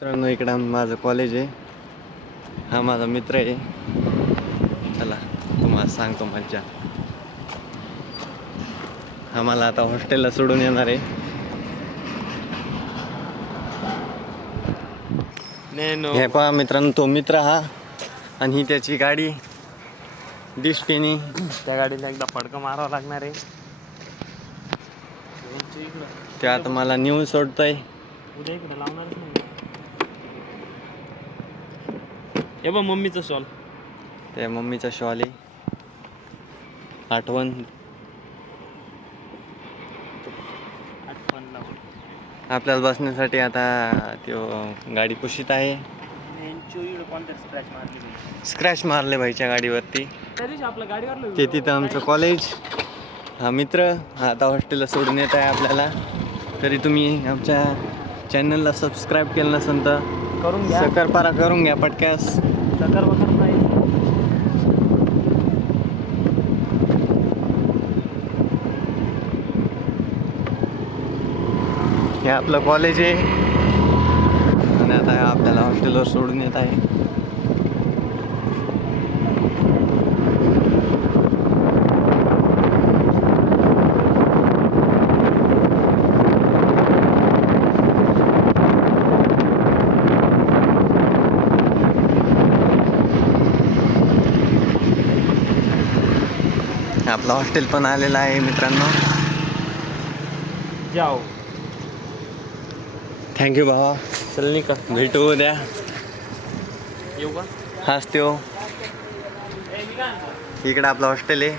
मित्रांनो, इकडं माझं कॉलेज आहे. हा माझा मित्र आहे. चला तुम्हाला सांगतो मज्जा. हा मला आता हॉस्टेलला सोडून येणार आहे. हे पहा मित्रांनो, तो मित्र हा आणि ही त्याची गाडी डिस्टिनी. त्या गाडीला एकदा फडकं मारावं लागणार आहे. ते आता मला नेऊन सोडतंय. उद्या इकडे लावणारच नाही. हे बघ मम्मीचं शॉल. त्या मम्मीचा शॉल आहे. आठवण आपल्याला बसण्यासाठी आता तो गाडी पुशीत आहे. स्क्रॅच मारले भाईच्या गाडीवरती. आपल्या गाडीवर ते तिथं आमचं कॉलेज. हा मित्र हा आता हॉस्टेलला सोडून येत आहे आपल्याला. तरी तुम्ही आमच्या चॅनलला सबस्क्राईब केलं नसेल तर करून घ्या. सकरपारा करून घ्या पटक्यास. सकर वकर नाही. हे आपलं कॉलेज आहे आणि आता आपल्याला हॉस्टेलवर सोडून येत आहे. आपलं हॉस्टेल पण आलेलं आहे मित्रांनो. जाओ. थँक्यू भावा. चल नाही का भेटू उद्या. येऊ का? हाच त्यो. इकडं आपलं हॉस्टेल आहे.